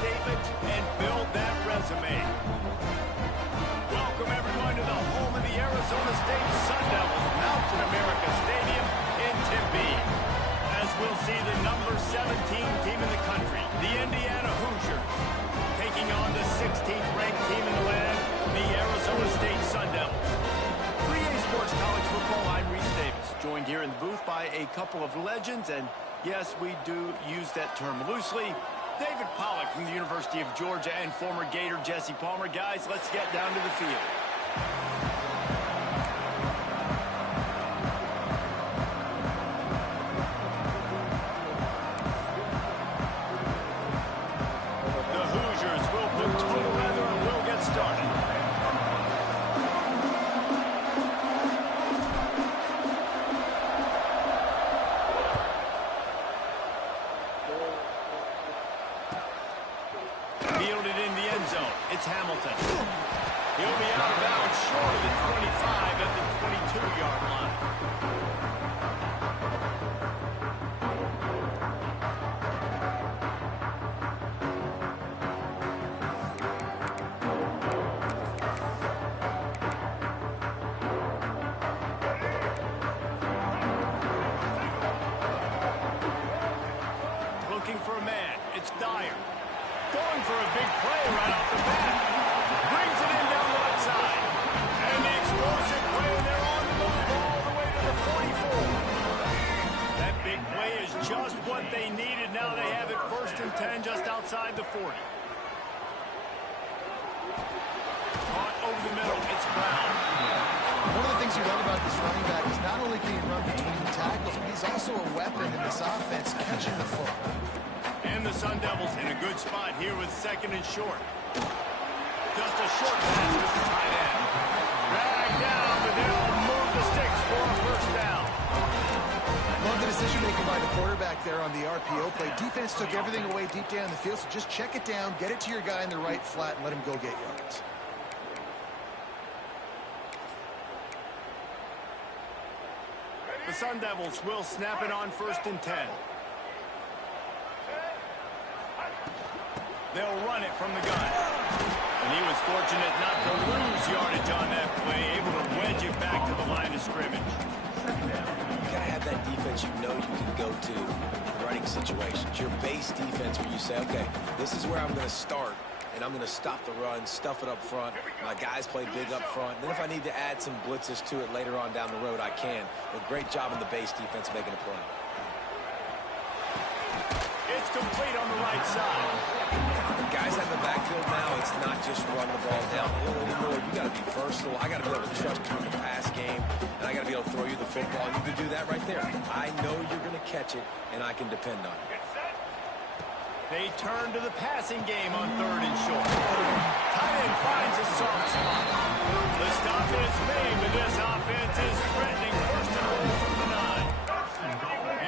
statement and build that resume. Welcome, everyone, to the home of the Arizona State Sun Devils, Mountain America Stadium in Tempe. As we'll see the number 17 team in the country, the Indiana Hoosiers, taking on the 16th ranked team in the land, the Arizona State Sun Devils. 3A Sports College Football, I'm Yr3 Davis, joined here in the booth by a couple of legends, and yes, we do use that term loosely. David Pollack from the University of Georgia and former Gator Jesse Palmer. Guys, let's get down to the field. The Hoosiers will put total weather and we'll get started. Fielded in the end zone. It's Hamilton. He'll be out of bounds short of the 25 at the 22-yard line. Looking for a man. It's Dyer. Going for a big play right off the bat. Brings it in down the left side. And the explosive play, they're on the move all the way to the 44. That big play is just what they needed. Now they have it 1st and 10 just outside the 40. Caught over the middle. It's Brown. One of the things you love about this running back is not only can he run between the tackles, but he's also a weapon in this offense, catching the football. And the Sun Devils in a good spot here with 2nd and short. Just a short pass to the tight end. Dragged down, but they'll move the sticks for a 1st down. Love the decision making by the quarterback there on the RPO play. Defense took everything away deep down the field, so just check it down, get it to your guy in the right flat, and let him go get yards. The Sun Devils will snap it on 1st and 10. They'll run it from the gun. And he was fortunate not to lose yardage on that play, able to wedge it back to the line of scrimmage. You gotta have that defense you know you can go to in running situations. Your base defense where you say, okay, this is where I'm gonna start, and I'm gonna stop the run, stuff it up front. My guys play big up front. Then if I need to add some blitzes to it later on down the road, I can. But great job in the base defense making a play. It's complete on the right side. The guys in the backfield now, it's not just run the ball downhill anymore. You got to be versatile. I got to be able to trust you in the pass game, and I got to be able to throw you the football. You can do that right there. I know you're going to catch it, and I can depend on it. They turn to the passing game on 3rd and short. Tight end finds a soft spot. The stop is made, but this offense is threatening 1st and goal from the 9.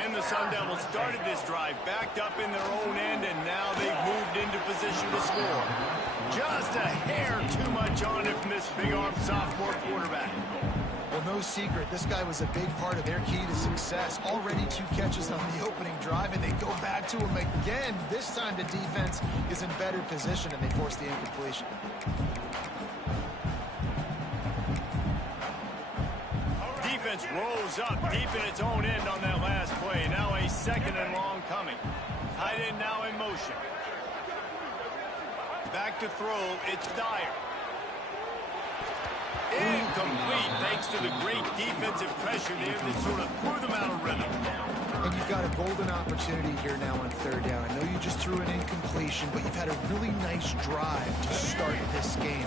And the Sun Devils started this drive backed up in their own end, and now they've moved into position to score. Just a hair too much on it from this big-armed sophomore quarterback. Well, no secret, this guy was a big part of their key to success. Already 2 catches on the opening drive, and they go back to him again. This time the defense is in better position, and they force the incompletion. Defense rose up deep in its own end on that last play. Now a 2nd and long coming. Tight end now in motion. Back to throw, it's Dyer. Incomplete, thanks to the great defensive pressure there that sort of threw them out of rhythm. And you've got a golden opportunity here now on 3rd down. I know you just threw an incompletion, but you've had a really nice drive to start this game.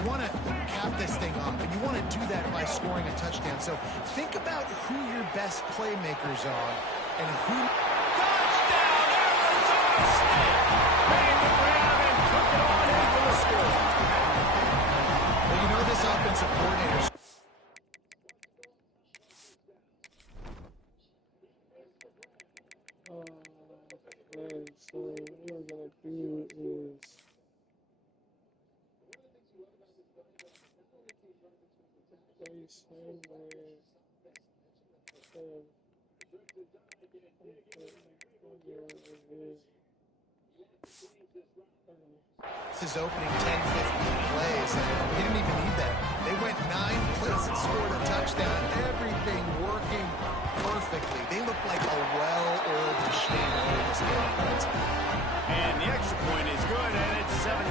You want to cap this thing off, and you want to do that by scoring a touchdown. So think about who your best playmakers are and who... Touchdown, Arizona State! Made the grab and took it on in for the score. Well, you know this offensive coordinator... Okay, so what we're gonna do is place him with him. his opening 10, 15 plays, and he didn't even need that. They went 9 plays and scored a touchdown. Everything working perfectly. They look like a well-oiled machine in this game. And the extra point is good, and it's 7-0.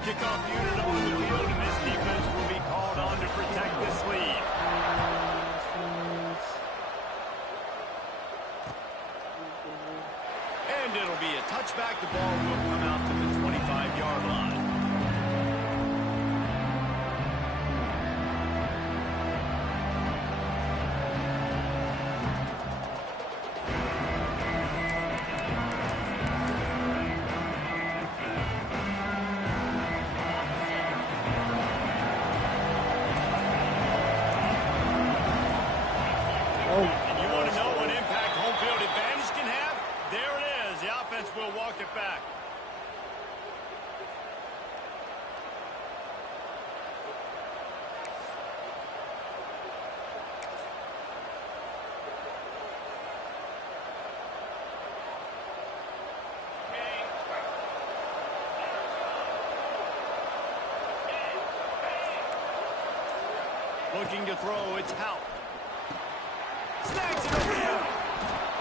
Kickoff unit on the field, and this defense will be called on to protect this lead. And it'll be a touchback. The ball will come out to the 25-yard line. And you want to know what impact home field advantage can have? There it is. The offense will walk it back. Looking to throw, it's Hout. Snags it over here.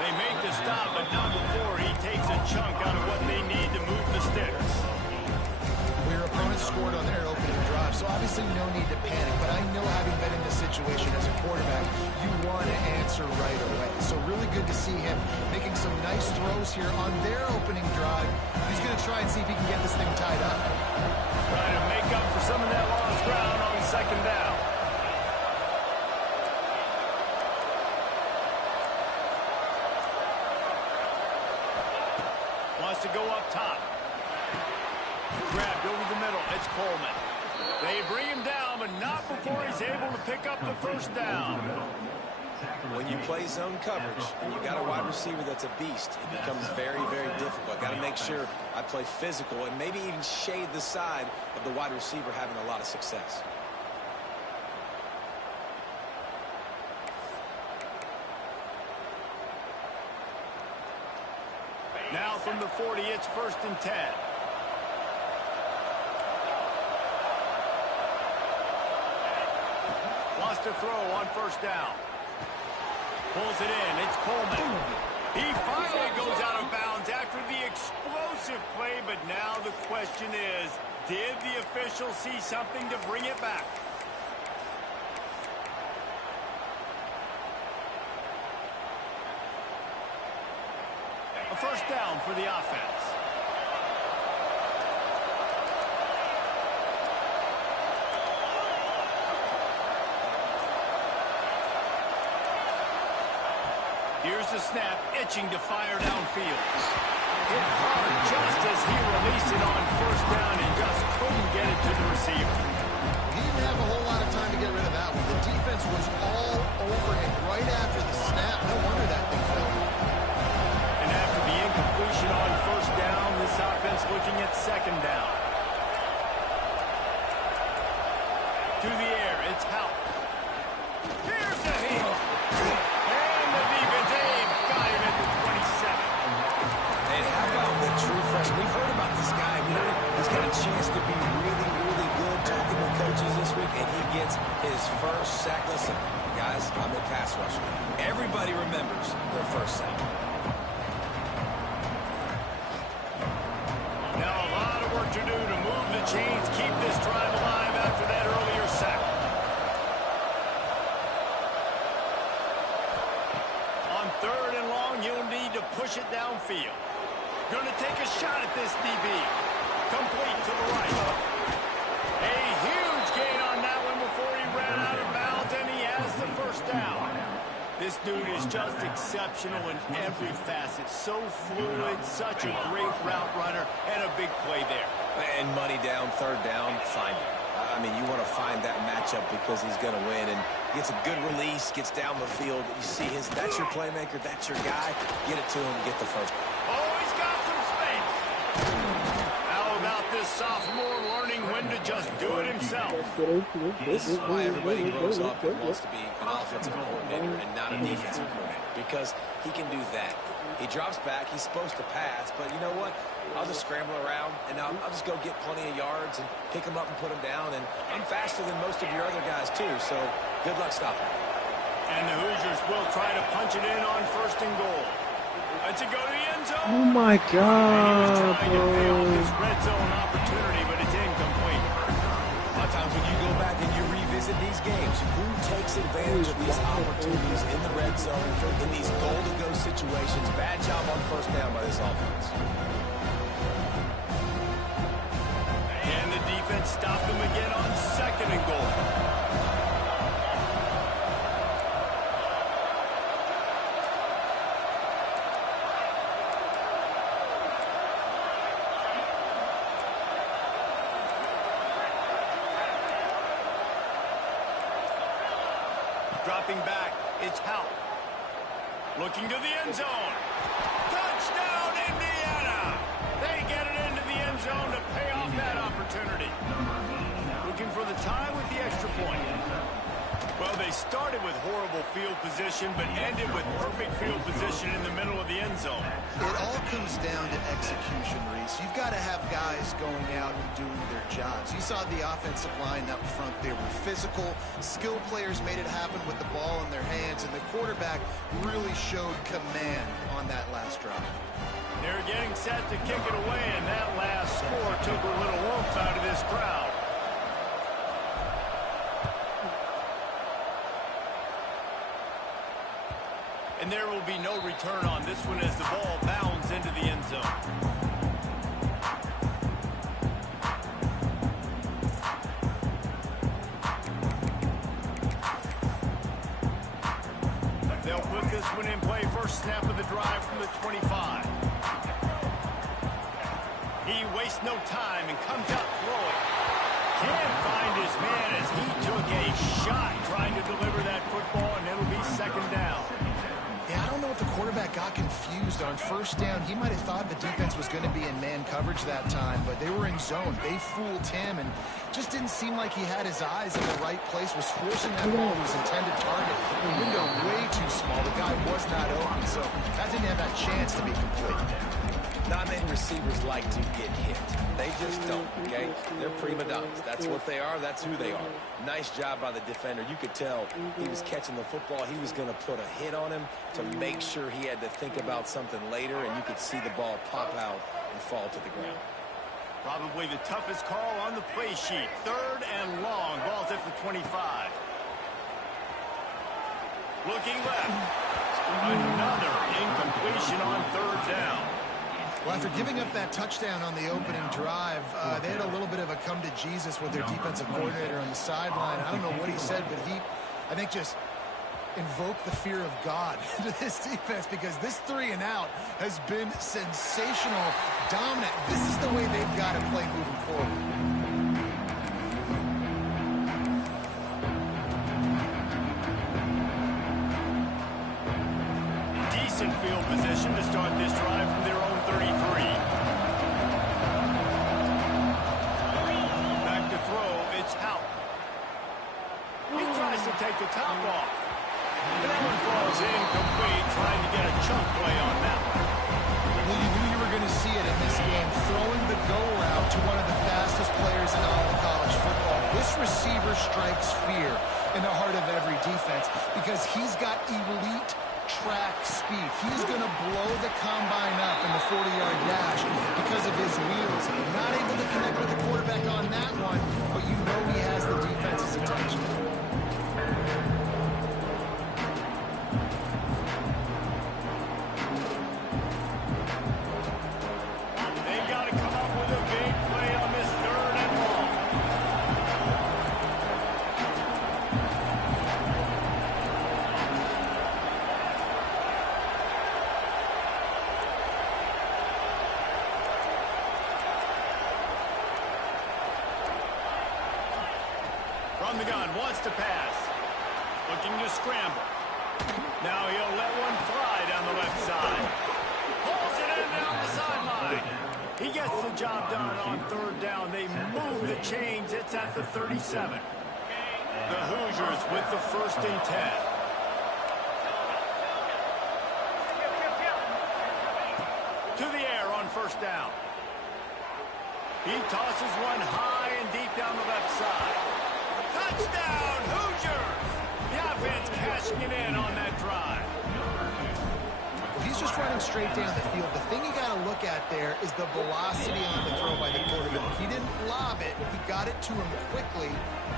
They make the stop, but not before he takes a chunk out of what they need to move the sticks. Well, your opponent scored on their opening drive, so obviously no need to panic. But I know, having been in this situation as a quarterback, you want to answer right away. So really good to see him making some nice throws here on their opening drive. He's going to try and see if he can get this thing tied up. Trying to make up for some of that lost ground on second down. Wants to go up top. Grabbed over the middle. It's Coleman. They bring him down, but not before he's able to pick up the first down. When you play zone coverage and you got a wide receiver that's a beast, it becomes very, very difficult. Got to make sure I play physical and maybe even shade the side of the wide receiver having a lot of success. Now from the 40, it's 1st and 10. Wants to throw on first down. Pulls it in. It's Coleman. He finally goes out of bounds after the explosive play, but now the question is, did the official see something to bring it back? A first down for the offense. Here's the snap, itching to fire downfield. Hit hard just as he released it on first down and just couldn't get it to the receiver. He didn't have a whole lot of time to get rid of that one. The defense was all over him right after the snap. No wonder that thing fell. And after the incompletion on first down, this offense looking at second down. To the air, it's Hout. Here's the heel. And the defense, they've got him at the 27. And how about the true freshman? We've heard about this guy. He's got a chance to be really, really good talking with coaches this week, and he gets his first sack. Listen, guys, I'm a pass rusher. Everybody remembers their first sack. Now a lot of work to do to move the chains, keep this drive alive after that earlier sack. On 3rd and long, you'll need to push it downfield. Going to take a shot at this DB. Complete to the right. A huge gain on that one before he ran out of bounds, and he has the first down. This dude is just exceptional in every facet. So fluid, such a great route runner, and a big play there. And money down, 3rd down, find him. I mean, you want to find that matchup because he's going to win. And gets a good release, gets down the field. You see that's your playmaker, that's your guy. Get it to him, get the first. Oh, he's got some space. How about this sophomore learning when when to just do it himself. This is why everybody grows up and wants to be an offensive coordinator and not a defensive coordinator, because he can do that. He drops back. He's supposed to pass, but you know what? I'll just scramble around, and I'll just go get plenty of yards and pick them up and put them down, and I'm faster than most of your other guys, too, so good luck stopping me. And the Hoosiers will try to punch it in on 1st and goal. Let's go to the end zone. Oh my God, trying to pay off bro. this red zone opportunity, but it's incomplete. A lot of times when you go back and you revisit these games, who takes advantage of these opportunities in the red zone, in these goal-to-go situations? Bad job on 1st down by this offense. And the defense stopped them again on 2nd and goal. Dropping back, it's Howe. Looking to the end zone. Touchdown, Indiana! They get it into the end zone to pay off that opportunity. Looking for the tie with the extra point. Well, they started with horrible field position, but ended with perfect field position in the middle of the end zone. It all comes down to execution, Reese. You've got to have guys going out and doing their jobs. You saw the offensive line up front. They were physical. Skilled players made it happen with the ball in their hands, and the quarterback really showed command on that last drive. They're getting set to kick it away, and that last score took a little oomph out of this crowd. And there will be no return on this one as the ball bounds into the end zone. They'll put this one in play. First snap of the drive from the 25. He wastes no time and comes out throwing. Can't find his man as he took a shot trying to deliver that football, and it'll be 2nd down. Yeah, I don't know if the quarterback got confused on 1st down. He might have thought the defense was going to be in man coverage that time, but they were in zone. They fooled him, and just didn't seem like he had his eyes in the right place, was forcing that ball to his intended target. The window way too small. The guy was not open, so that didn't have that chance to be complete. Not many receivers like to get hit. They just don't, okay? They're prima donnas. That's what they are. That's who they are. Nice job by the defender. You could tell he was catching the football. He was going to put a hit on him to make sure he had to think about something later, and you could see the ball pop out and fall to the ground. Probably the toughest call on the play sheet. 3rd and long. Ball's at the 25. Looking left. Another incompletion on 3rd down. Well, after giving up that touchdown on the opening drive, they had a little bit of a come to Jesus with their defensive coordinator on the sideline. I don't know what he said, but he, I think, just invoked the fear of God into this defense, because this 3 and out has been sensational, dominant. This is the way they've got to play moving forward. Decent field position to start this drive from their own 33. Back to throw, it's Howe. He tries to take the top off. And that one falls incomplete, trying to get a chunk play on that one. Well, you knew you were going to see it in this game, throwing the go route to one of the fastest players in all of college football. This receiver strikes fear in the heart of every defense because he's got elite track speed. He's going to blow the combine up in the 40-yard dash because of his wheels. Not able to connect with the quarterback on that one, but you know he has the defense's attention. They've got to come up with a big play on this 3rd and long. From the gun, wants to pass. Looking to scramble. Now he'll let one fly down the left side. Pulls it in down the sideline. He gets the job done on third down. They move the chains. It's at the 37. The Hoosiers with the 1st and 10. To the air on 1st down. He tosses one high and deep down the left side. Touchdown, Hoosiers! The offense cashing it in on that drive. He's just running straight down the field. The thing you got to look at there is the velocity on the throw by the quarterback. He didn't lob it. He got it to him quickly,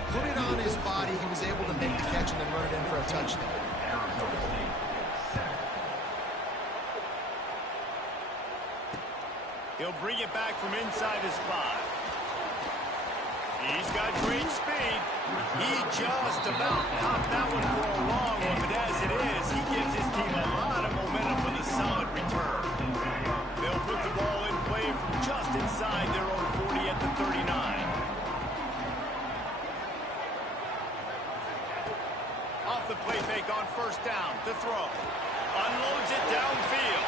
put it on his body. He was able to make the catch and then run it in for a touchdown. He'll bring it back from inside his 5. He's got great speed. He just about popped that one for a long one, but as it is, he gives his team a lot of momentum with a solid return. They'll put the ball in play from just inside their own 40 at the 39. Off the play fake on 1st down, the throw. Unloads it downfield.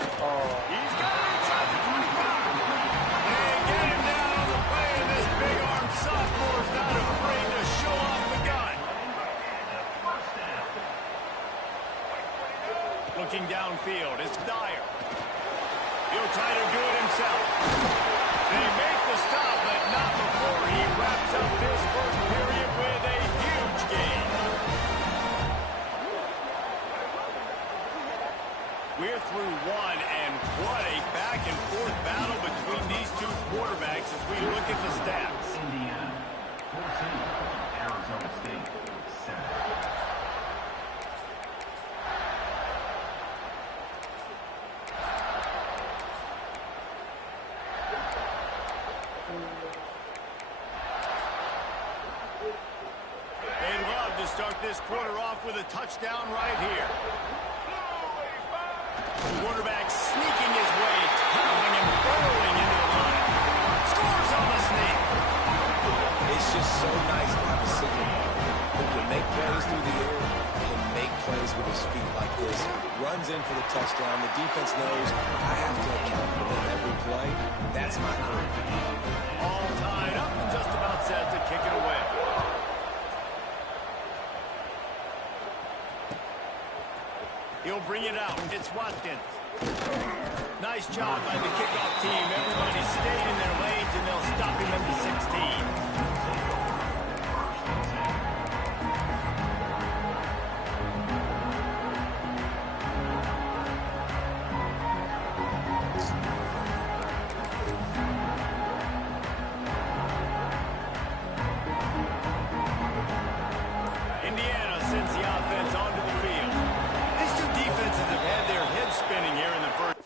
He's got it inside the 25. They get him down on the play, and this big-arm sophomore's not afraid to show off the gun. Looking downfield, it's Dyer. He'll try to do it himself. They make the stop, but not before he wraps up this 1st period with a huge gain. We're through one, and what a back-and-forth battle between these two quarterbacks as we look at the stats. Indiana, 14, Arizona State, 7. They'd love to start this quarter off with a touchdown right here. The quarterback sneaking his way, toweling and burrowing into the line. Scores on the sneak. It's just so nice to have a signal who can make plays through the air and make plays with his feet like this. Runs in for the touchdown. The defense knows I have to account for him every play. That's my call. All tied up and just about set to kick it away. He'll bring it out. It's Watkins. Nice job by the kickoff team. Everybody stayed in their lanes, and they'll stop him at the 16. Indiana sends the offense onto the field. These two defenses have had their heads spinning here in the 1st.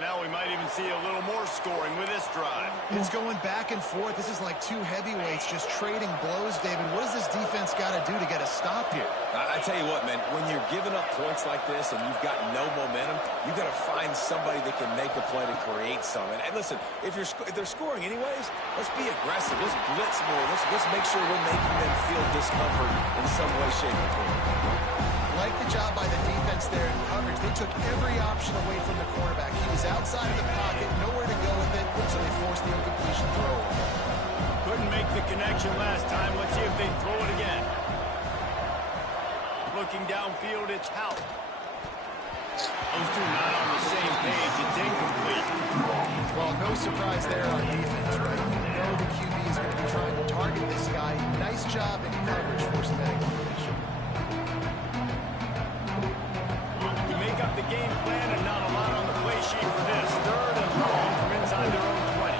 Now we might even see a little more scoring with this drive. It's going back and forth. This is like two heavyweights just trading blows, David. What does this defense got to do to get a stop here? I tell you what, man, when you're giving up points like this and you've got no momentum, you got to find somebody that can make a play to create something. And listen, if they're scoring anyways, let's be aggressive. Let's blitz more. Let's make sure we're making them feel discomfort in some way, shape, or form. Like the job by the defense there in coverage. They took every option away from the quarterback. He was outside of the pocket, nowhere to go with it, so they forced the incompletion throw. Couldn't make the connection last time. Let's see if they throw it again. Looking downfield, it's Hout. Those two not on the same page. It's incomplete. Well, no surprise there on defense, right? You know the QB is going to be trying to target this guy. Nice job in coverage forcing that incompletion. You make up the game plan and not a lot on the play sheet for this. 3rd and long from inside their own 20.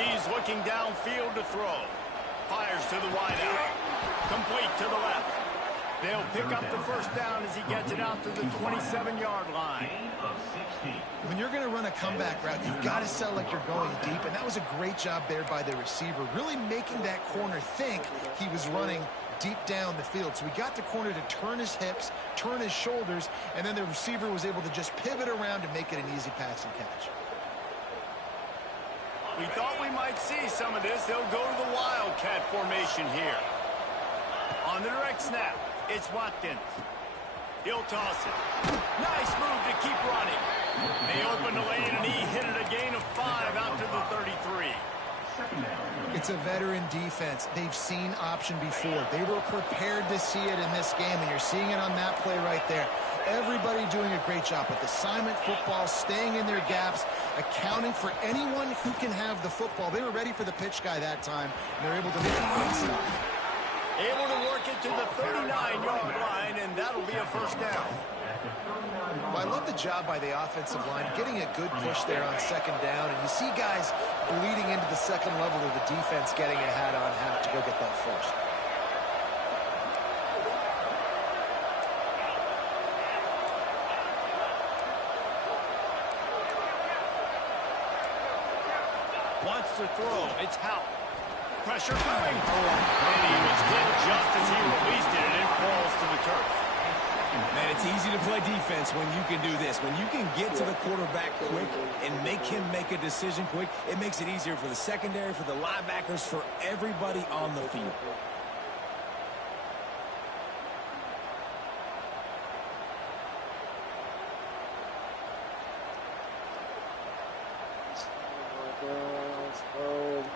He's looking downfield to throw. Fires to the wideout. Complete to the left. They'll pick up the 1st down as he gets it out to the 27-yard line. When you're going to run a comeback route, you've got to sell like you're going deep, and that was a great job there by the receiver, really making that corner think he was running deep down the field. So he got the corner to turn his hips, turn his shoulders, and then the receiver was able to just pivot around and make it an easy pass and catch. We thought we might see some of this. They'll go to the Wildcat formation here. On the direct snap, it's Watkins. He'll toss it. Nice move to keep running. They opened the lane, and he hit it a gain of 5 out to the 33. It's a veteran defense. They've seen option before. They were prepared to see it in this game, and you're seeing it on that play right there. Everybody doing a great job with assignment football, staying in their gaps, accounting for anyone who can have the football. They were ready for the pitch guy that time, and they're able to make a quick stop. Able to work it to the 39-yard line, and that'll be a first down. Well, I love the job by the offensive line, getting a good push there on second down, and you see guys bleeding into the second level of the defense getting a hat on hat to go get that first. Wants to throw. It's Howe. Pressure coming. And he was hit just as he released it, and it falls to the turf. Man, it's easy to play defense when you can do this. When you can get to the quarterback quick and make him make a decision quick, it makes it easier for the secondary, for the linebackers, for everybody on the field.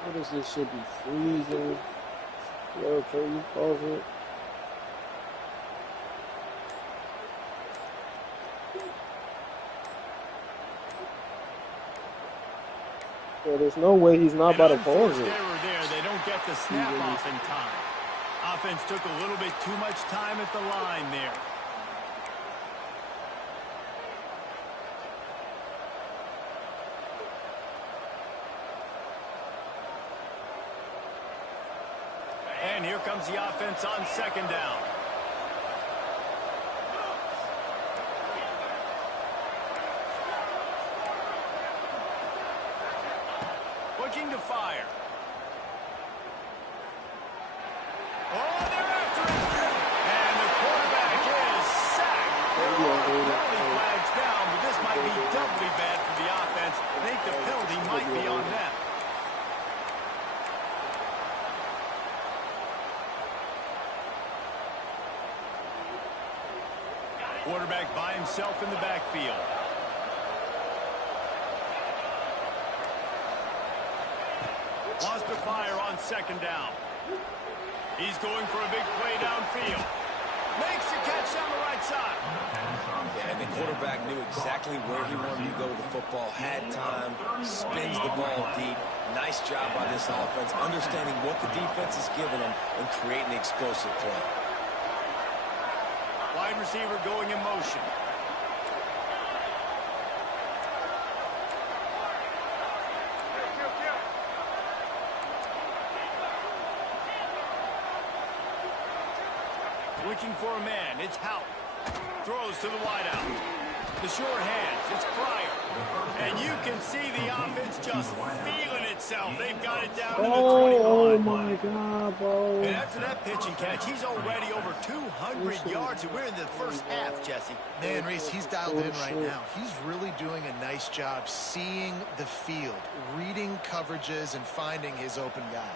What is this? Should be freezing. Yo, can you pause it? Yeah, there's no way he's not about to pause it. They don't get the snap off in time. Offense took a little bit too much time at the line there. And here comes the offense on second down. Looking to fire. Oh, they're after it. And the quarterback is sacked. Penalty flags down, but this might be doubly bad for the offense. I think the penalty might be on them. Quarterback by himself in the backfield. Wants to fire on second down. He's going for a big play downfield. Makes the catch down the right side. Yeah, and the quarterback knew exactly where he wanted to go with the football, had time, spins the ball deep. Nice job by this offense, understanding what the defense is giving them and creating the explosive play. Wide receiver going in motion. Looking for a man. It's Howe. Throws to the wideout. The sure hands. It's Pryor. And you can see the offense just feeling itself. They've got it down to the 20 Oh line. my God, bro. And after that pitch and catch, he's already over 200 yards, and we're in the first half, Jesse. Man, Reese, he's dialed in right now. He's really doing a nice job seeing the field, reading coverages, and finding his open guy.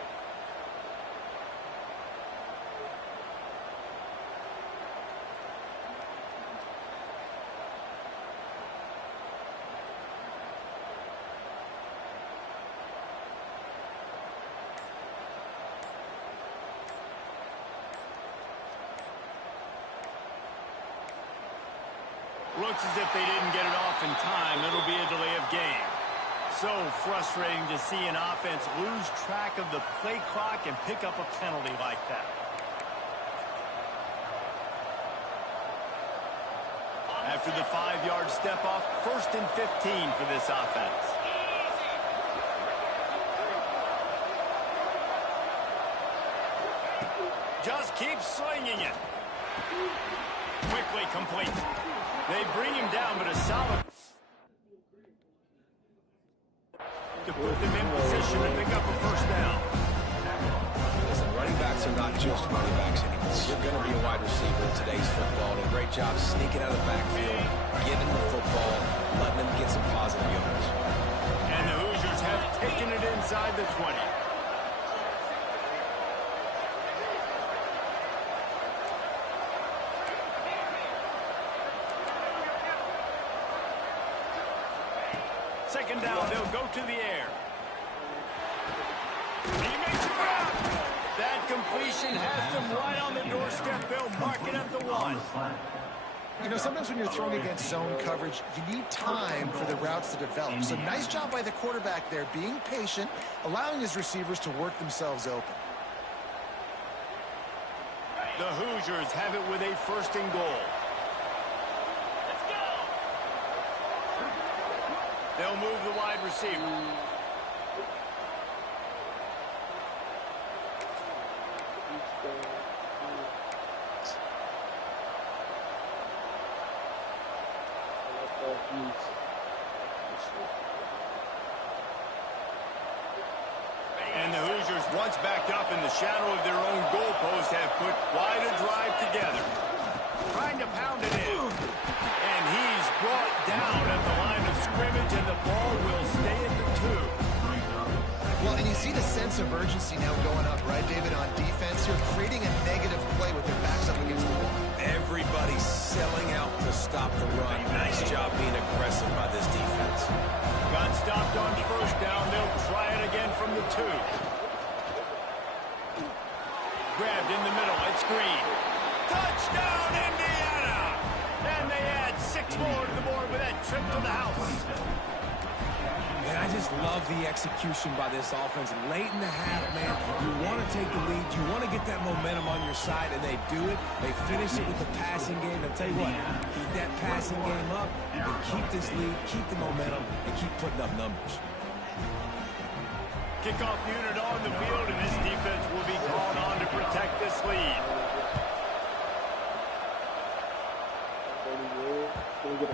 Looks as if they didn't get it off in time. It'll be a delay of game. So frustrating to see an offense lose track of the play clock and pick up a penalty like that. After the 5-yard step off, 1st and 15 for this offense. Just keep slinging it. Quickly complete. They bring him down, but a solid to put them in position to pick up a first down. Listen, running backs backs are not just running backs anymore. You're going to be a wide receiver in today's football. And a great job sneaking out of the backfield, getting the football, letting them get some positive yards. And the Hoosiers have taken it inside the 20. Second down, they'll go to the air. He makes a grab. That completion has them right on the doorstep. They'll mark it at the 1. You know, sometimes when you're throwing against zone coverage, you need time for the routes to develop. So nice job by the quarterback there, being patient, allowing his receivers to work themselves open. The Hoosiers have it with a 1st and goal. They'll move the wide receiver. And the Hoosiers, once backed up in the shadow of their own goalpost, have put quite a drive together. Trying to pound it in. And he's brought down at the line of scrimmage, and the ball will stay at the 2. Well, and you see the sense of urgency now going up, right, David, on defense here, creating a negative play with their backs up against the wall. Everybody's selling out to stop the run. Nice job being aggressive by this defense. Got stopped on 1st down. They'll try it again from the 2. Grabbed in the middle. It's Green. Touchdown, Indiana! And they add 6 more to the board with that trip to the house. Man, I just love the execution by this offense. Late in the half, man, you want to take the lead. You want to get that momentum on your side, and they do it. They finish it with the passing game. I'll tell you what, keep that passing game up, and keep this lead, keep the momentum, and keep putting up numbers. Kickoff unit on the field, and this defense will be called on to protect this lead.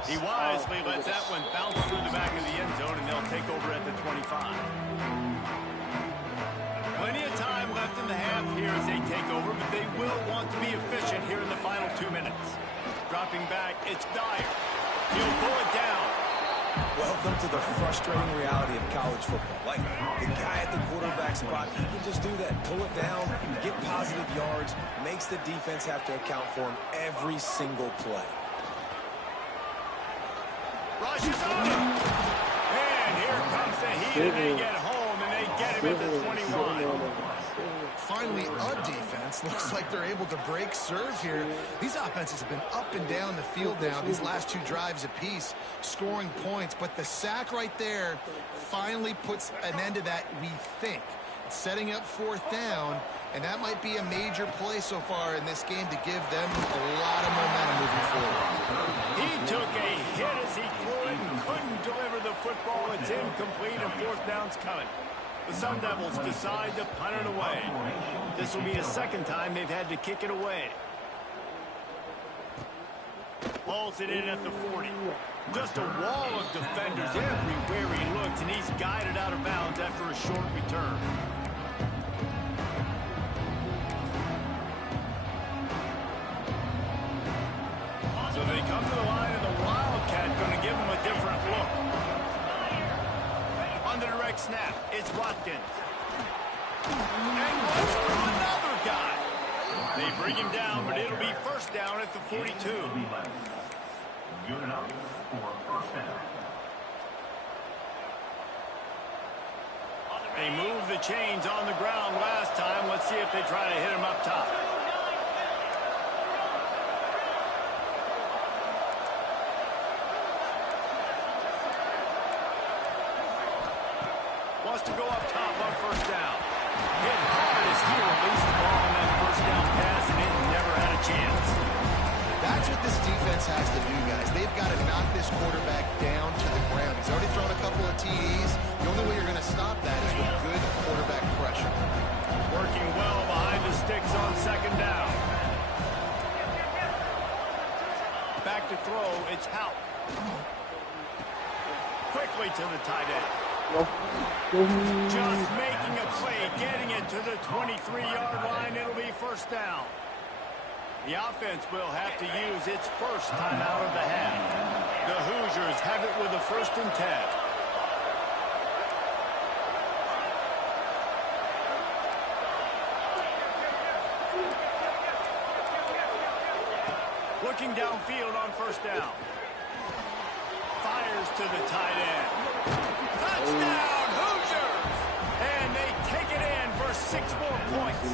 He wisely lets that one bounce through the back of the end zone, and they'll take over at the 25. Plenty of time left in the half here as they take over, but they will want to be efficient here in the final 2 minutes. Dropping back, it's Dyer. He'll pull it down. Welcome to the frustrating reality of college football. Like, the guy at the quarterback spot, he can just do that. Pull it down, get positive yards, makes the defense have to account for him every single play. Rushes on him. And here comes the heat, and they get home, and they get him at the 21. Finally, a defense. Looks like they're able to break serve here. These offenses have been up and down the field now, these last 2 drives apiece, scoring points. But the sack right there finally puts an end to that, we think. Setting up 4th down, and that might be a major play so far in this game to give them a lot of momentum moving forward. He took a hit as he threw it and couldn't deliver the football. It's incomplete, and 4th down's coming. The Sun Devils decide to punt it away. This will be the 2nd time they've had to kick it away. Hauls it in at the 40. Just a wall of defenders everywhere he looks, and he's guided out of bounds after a short return. So they come to the line, and the Wildcat going to give him a different look. On the direct snap, it's Watkins. And looks for another guy. They bring him down, but it'll be 1st down at the 42. Good enough for 1st down. They moved the chains on the ground last time. Let's see if they try to hit him up top. Wants to go up top on 1st down. Hit hard as he released the ball on that 1st down pass, and it never had a chance. That's what this defense has to do, guys. They've got to knock this quarterback down to the ground. He's already thrown a couple of TDs. The only way you're going to stop that is with good quarterback pressure. Working well behind the sticks on 2nd down. Back to throw, it's Houck. Quickly to the tight end. Just making a play, getting it to the 23-yard line. It'll be first down. The offense will have to use its first time out of the half. The Hoosiers have it with a 1st and 10. Looking downfield on first down. Fires to the tight end. Touchdown, Hoosiers! And they take it in for 6 more points.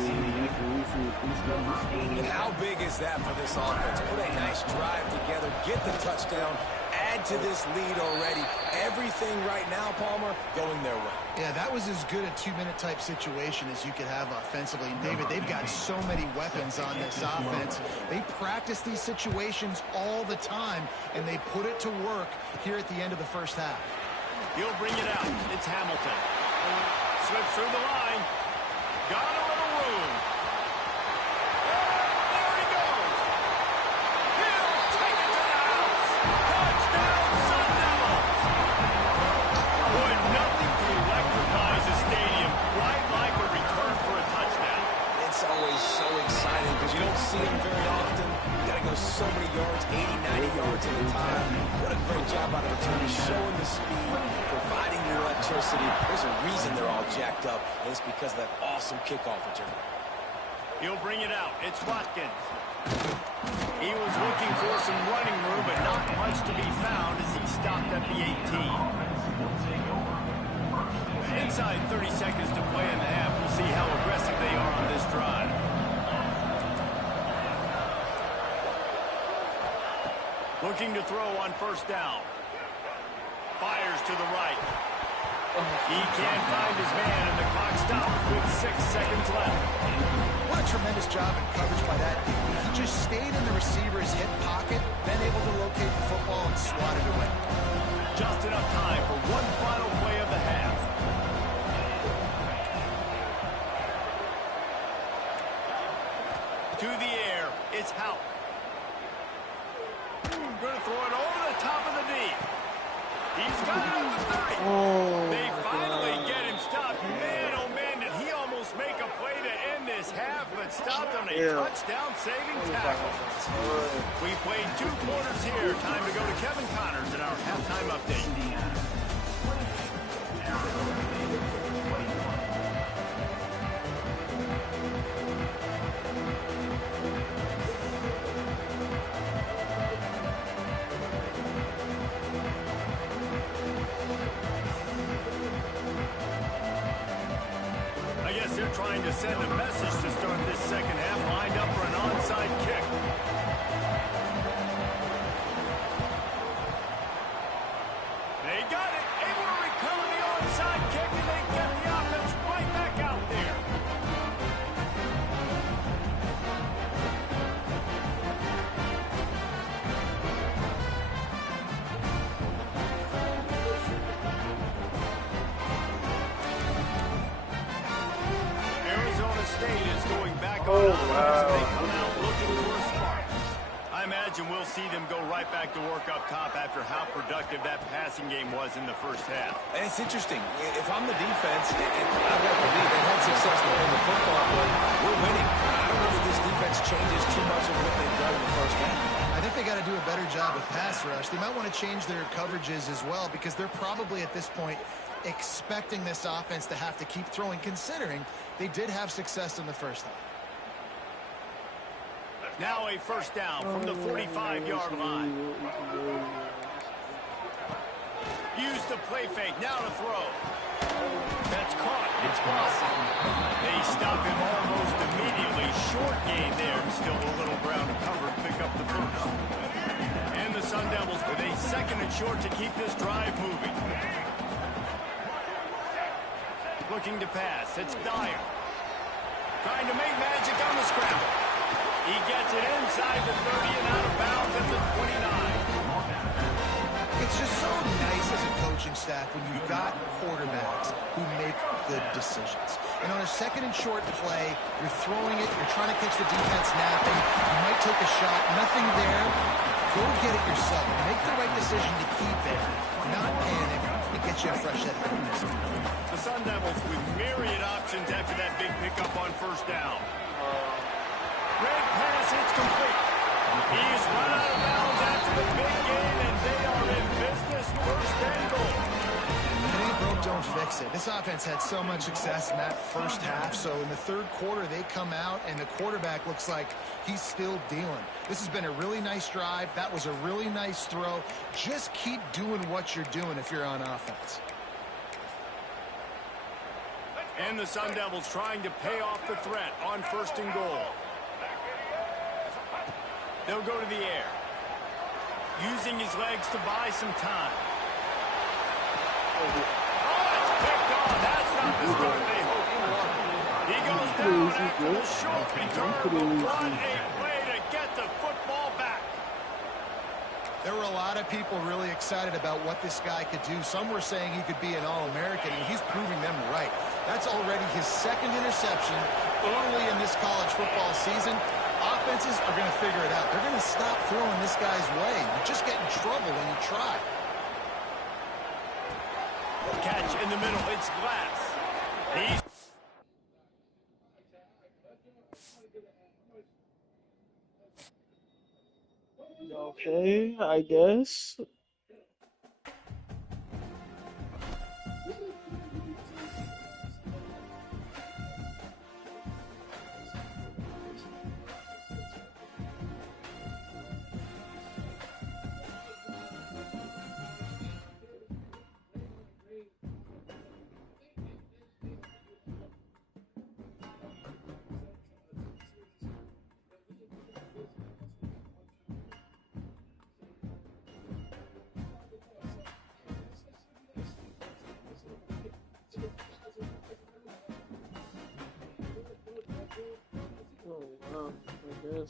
And how big is that for this offense? Put a nice drive together, get the touchdown, add to this lead already. Everything right now, Palmer, going their way. Yeah, that was as good a 2-minute type situation as you could have offensively. And David, they've got so many weapons on this offense. They practice these situations all the time, and they put it to work here at the end of the first half. He'll bring it out. It's Hamilton. Slips through the line. Got a little room. There he goes. He'll take it to the house. Touchdown, Sun Devils. Boy, nothing electrifies a stadium quite like a return for a touchdown. It's always so exciting because you don't see them very often. You got to go so many yards, 80, 90 yards at a time. What a great job out of return, showing the speed, providing the electricity. There's a reason they're all jacked up, and it's because of that awesome kickoff return. He'll bring it out. It's Watkins. He was looking for some running room, but not much to be found as he stopped at the 18. Inside 30 seconds to play in the half. We'll see how aggressive they are on this drive. Looking to throw on first down. Fires to the right. He can't find his man, and the clock stops with 6 seconds left. What a tremendous job in coverage by that. He just stayed in the receiver's hip pocket, then able to locate the football and swat it away. Just enough time for one final play of the half. To the air, it's Houck. Going to throw it over the top of the deep. He's got it up to 30. They finally get him stopped. Man, oh man, did he almost make a play to end this half, but stopped on a touchdown-saving tackle. We played 2 quarters here. Time to go to Kevin Connors in our halftime update. They're trying to send a message to start this second half, lined up for an onside kick. They got it, able to recover the onside kick, and they get the offense right back out there. State is going back on offense. They come out looking for a spark. I imagine we'll see them go right back to work up top after how productive that passing game was in the first half. And it's interesting. If I'm the defense, and I've got to believe they've had success playing the football, but we're winning. I don't know that this defense changes too much of what they've done in the first half. I think they got to do a better job with pass rush. They might want to change their coverages as well, because they're probably at this point expecting this offense to have to keep throwing, considering they did have success in the first half. Now a first down from the 45-yard line. Use the play fake. Now to throw. That's caught. It's Boston. They stop him almost immediately. Short gain there. Still a little ground to cover and pick up the first. And the Sun Devils with a second and short to keep this drive moving. Looking to pass. It's Dyer. Trying to make magic on the scramble. He gets it inside the 30 and out of bounds at the 29. It's just so nice as a coaching staff when you've got quarterbacks who make good decisions. And on a second and short play, you're throwing it, you're trying to catch the defense napping, you might take a shot, nothing there. Go get it yourself. Make the right decision to keep it, not panic, and to get you a fresh set of hands. The Sun Devils with myriad options after that big pickup on first down. Great pass, it's complete. He's run out of bounds after the big gain, and they are in business. First and goal. If it ain't broke, don't fix it. This offense had so much success in that first half, so in the third quarter, they come out, and the quarterback looks like he's still dealing. This has been a really nice drive. That was a really nice throw. Just keep doing what you're doing if you're on offense. And the Sun Devils trying to pay off the threat on first and goal. They'll go to the air, using his legs to buy some time. Oh, it's picked off. That's not the start they hoped for. He goes down after the short return, but what a play to get the football back. There were a lot of people really excited about what this guy could do. Some were saying he could be an All-American, and he's proving them right. That's already his second interception early in this college football season. Offenses are going to figure it out. They're going to stop throwing this guy's way. You just get in trouble when you try. Catch in the middle. It's Glass. He's Okay, I guess.